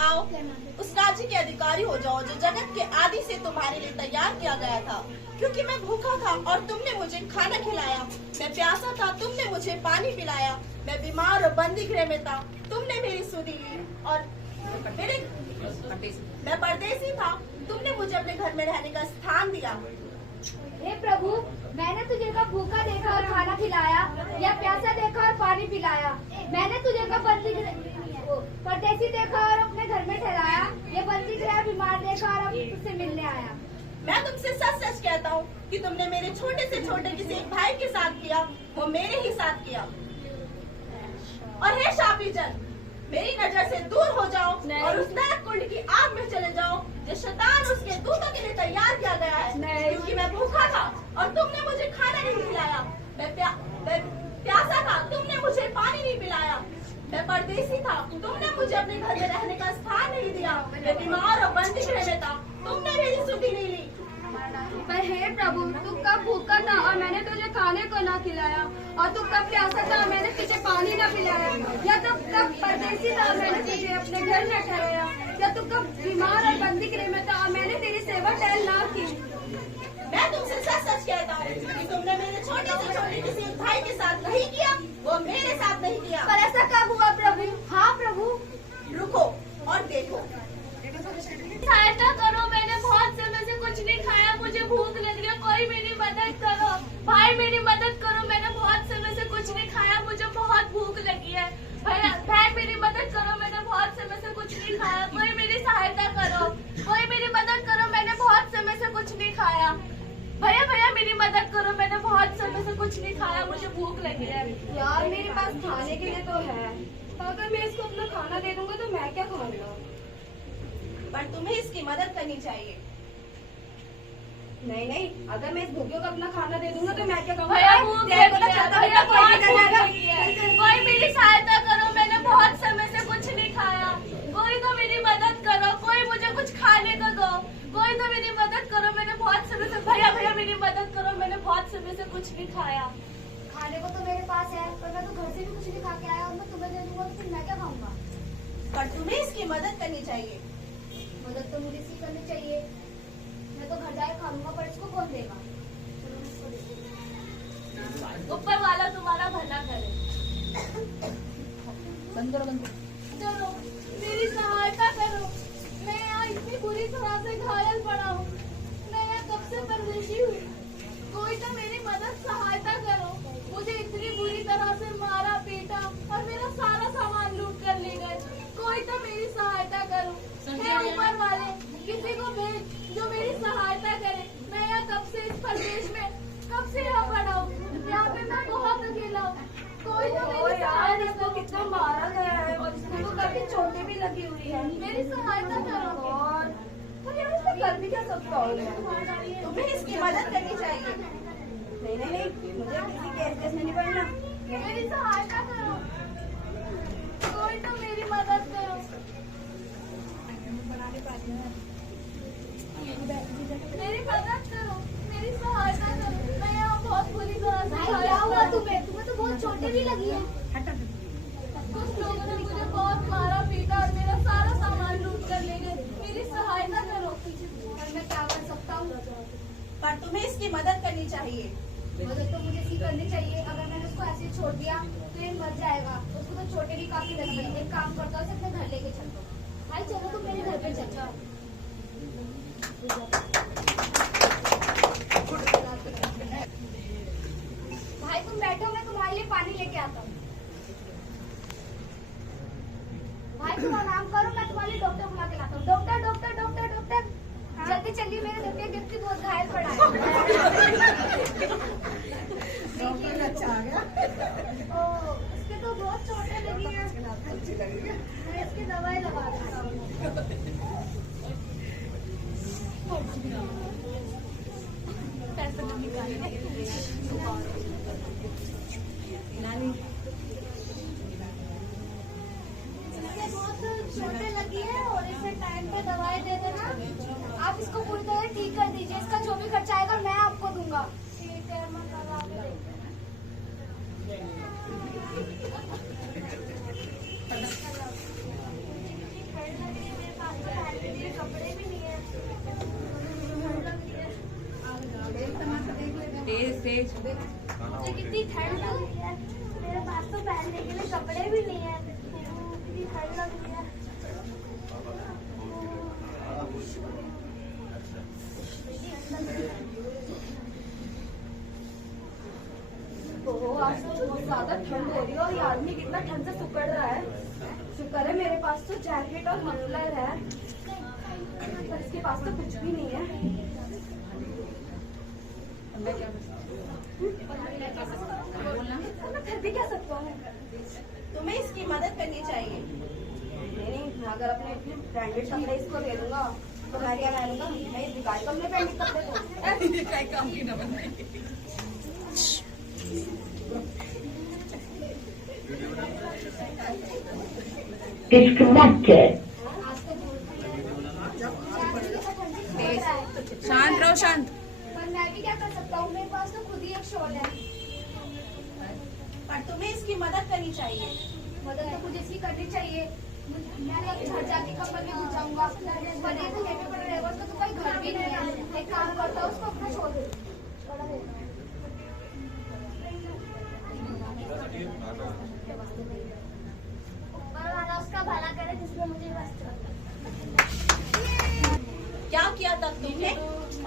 आओ, उस राज्य के अधिकारी हो जाओ जो जगत के आदि से तुम्हारे लिए तैयार किया गया था। क्योंकि मैं भूखा था और तुमने मुझे खाना खिलाया, मैं प्यासा था तुमने मुझे पानी पिलाया, मैं बीमार और बंदी गृह में था तुमने मेरी सुधि ली, और मैं परदेसी था तुमने मुझे अपने घर में रहने का स्थान दिया। हे प्रभु, मैंने तुझे का भूखा देखा और खाना खिलाया, या प्यासा देखा और पानी पिलाया। मैंने तुझे का परदेसी देखा और अपने घर में ठहराया, या बंदी गृह बीमार देखा और अब तुझसे मिलने आया। मैं तुमसे सच सच कहता हूँ कि तुमने मेरे छोटे से छोटे किसी एक भाई के साथ किया, वो मेरे ही साथ किया। और हे शापी जन, मेरी नजर से दूर हो जाओ और उस नरक कुंड की आग में चले जाओ जो शैतान उसके दूतों के लिए तैयार किया गया है। क्योंकि मैं भूखा था और तुमने मुझे खाना नहीं खिलाया, मैं प्यासा था तुमने मुझे पानी नहीं पिलाया, मैं परदेसी था तुमने मुझे अपने घर में रहने का स्थान नहीं दिया, मैं बीमार और बंदी गृह में था तुमने मेरी सुधि नहीं ली। पर हे प्रभु, तू कब भूखा था और मैंने तुझे खाने को ना खिलाया, और तू कब प्यासा था और मैंने तुझे पानी ना पिलाया, या तू कब परदेसी था और मैंने तुझे अपने घर में ठहराया, या तू कब बीमार और बंदी गृह में था और मैंने तेरी सेवा टहल ना की। मैं तुमसे सच सच कहता हूँ कि तुमने मेरे छोटे से छोटे किसी भाई के साथ नहीं किया, वो मेरे साथ नहीं किया। पर ऐसा कब हुआ प्रभु? हाँ प्रभु। रुको और देखो। सहायता करो, मैंने बहुत समय से कुछ नहीं खाया, मुझे भूख लग रही है, कोई मेरी मदद करो। भाई मेरी मदद करो, मैंने बहुत समय से कुछ नहीं खाया, मुझे बहुत भूख लगी है। भैया बहन मेरी मदद करो, मैंने बहुत समय से कुछ नहीं खाया, कोई मेरी सहायता करो, कोई मेरी मदद करो, मैंने बहुत समय से कुछ नहीं खाया। भैया भैया मेरी मदद करो, मैंने बहुत समय से कुछ नहीं खाया, मुझे भूख लगी है। यार मेरे पास खाने के लिए तो है, अगर मैं इसको अपना खाना दे दूंगा तो मैं क्या खाऊंगा? पर तुम्हें इसकी मदद करनी चाहिए। नहीं, अगर मैं इस भूखियों को अपना खाना दे दूंगा तो मैं क्या खाऊंगा? भैया भूख लगी है, भैया बहुत भूख लगी है, कोई मेरी सहायता करो, मैंने बहुत समय से कुछ नहीं खाया, कोई तो मेरी मदद करो, कोई मुझे कुछ खाने को दो, कोई तो मेरी मदद करो, मैंने बहुत समय से भैया मेरी मदद करो, मैंने बहुत समय से कुछ नहीं खाया। खाने को तो मेरे पास है, पर मैं तो घर से भी कुछ नहीं खा के आया, और मैं तुम्हें दे दूंगा तो फिर मैं क्या खाऊंगा? पर तुम्हें इसकी मदद करनी चाहिए। मदद तो मुझे इसकी करनी चाहिए, मैं तो घर जाके खाऊंगा, पर इसको कौन देगा? ऊपर वाला तुम्हारा भला करे। चलो मेरी सहायता करो, मैं यहाँ इतनी बुरी तरह से घायल पड़ा हूँ, मैं यहाँ कब से परदेशी हूँ, कोई तो मेरी मदद सहायता करो। मुझे इतनी बुरी तरह से मारा पीटा और मेरा सारा सामान लूट कर ले गए, कोई तो मेरी सहायता करो। हे ऊपर वाले, किसी को भेज जो मेरी सहायता करे, मैं यहाँ कब से इस प्रदेश में कब से यहाँ पड़ा हूँ, यहाँ पे मैं बहुत अकेला हूँ, कोई तो मेरी सहायता करो। कितना मारा गया है और इसको तो काफी चोटें भी लगी हुई है, मेरी सहायता करो। और कर भी क्या सकता हूँ? तुम्हें इसकी मदद करनी चाहिए। नहीं, मुझे किसी केस में नहीं पड़ना, मेरी सहायता करो, कोई तो मेरी मदद करो। मेरी मदद करो, मेरी सहायता करो, मैं यहाँ बहुत बुरी तरह से क्या हुआ तुम्हें तो बहुत चोटें भी लगी है। कुछ लोगों ने मुझे बहुत मारा पीटा और मेरा सारा सामान लूट कर ले गए, मेरी सहायता करो। और मैं क्या कर सकता हूँ? पर तुम्हें इसकी मदद करनी चाहिए। मदद तो मुझे इसकी करनी चाहिए, अगर मैंने उसको ऐसे छोड़ दिया तो ये मर जाएगा, उसको तो चोटें भी काफी लगी है। एक काम करता हूँ, अपने घर लेके चलता हूँ। भाई चलो तुम मेरे घर पे चल जाओ। भाई तुम बैठो, मैं तुम्हारे लिए पानी लेके आता हूँ। भाई तुम आराम करो, मैं तुम्हारे लिए डॉक्टर बुला के लाता हूँ। डॉक्टर डॉक्टर डॉक्टर डॉक्टर, जल्दी चलिए, मेरे घर पे एक व्यक्ति बहुत घायल पड़ा है। अच्छा आ गया। इसके तो बहुत चोटें लगी हैं, मैं इसकी दवाई लगा देता हूँ। चोटें लगी है और इसे टाइम पे दवाई दे देना, आप इसको पूरी तरह ठीक कर दीजिए, इसका जो भी खर्चा आएगा मैं आपको दूंगा। ठीक है, मैं करा के मुझे कितनी ठंड लग रही है, मेरे पास तो पहनने के लिए कपड़े भी नहीं है, कितनी ठंड लग रही है। ओह, आज तो बहुत ज्यादा ठंड हो रही है और ये आदमी कितना ठंड से सुकड़ रहा है। शुक्र है मेरे पास तो जैकेट और मफलर है, पर इसके पास तो कुछ भी नहीं है। मैं फिर भी क्या सकता हूँ? तुम्हें इसकी मदद करनी चाहिए। नहीं, मैं अगर अपने इतने ब्रांडेड कपड़े इसको दे दूंगा तो मैं क्या करूंगा? मैं इस भिखारी को अपने ब्रांडेड कपड़े दूंगा। Disconnected. शांत रहो, शांत। पर मैं भी क्या कर सकता हूँ, मेरे पास तो खुद ही एक शॉल है। पर तुम्हें इसकी मदद करनी चाहिए। मदद तो मुझे इसकी करनी चाहिए। मैं घर जाके कपड़े भी बुझाऊंगा, पर एक घर पे पड़ा रहेगा, उसका तो कोई घर भी नहीं है। एक काम करता हूँ, उसको अपना छोड़ दे। उसका भला करे जिसमें मुझे क्या किया तब तुमने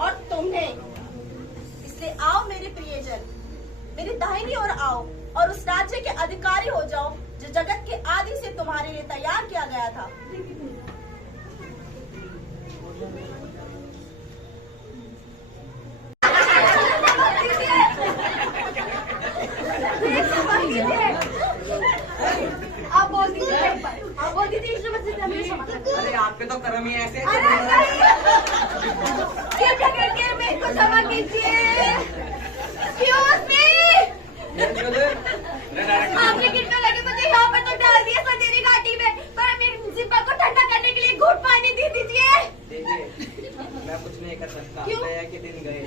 और तुमने? इसलिए आओ मेरे प्रियजन, मेरी दाहिनी ओर आओ और उस राज्य के अधिकारी हो जाओ जो जगत के आदि से तुम्हारे लिए तैयार किया गया था। आप बोलती थी इस बच्चे से हमें क्षमा कर। अरे आपके तो कर्म ही ऐसे कृपया करके मेरे को क्षमा कीजिए। Excuse me! आपने कितना लगे मुझे यहाँ पर तो डाल दिया संदेरी घाटी में, पर मेरे जिब्बा को ठंडा करने के लिए घूंट पानी दे दीजिए। देखिए, मैं कुछ नहीं कर सकता। क्यों? दया के दिन गए।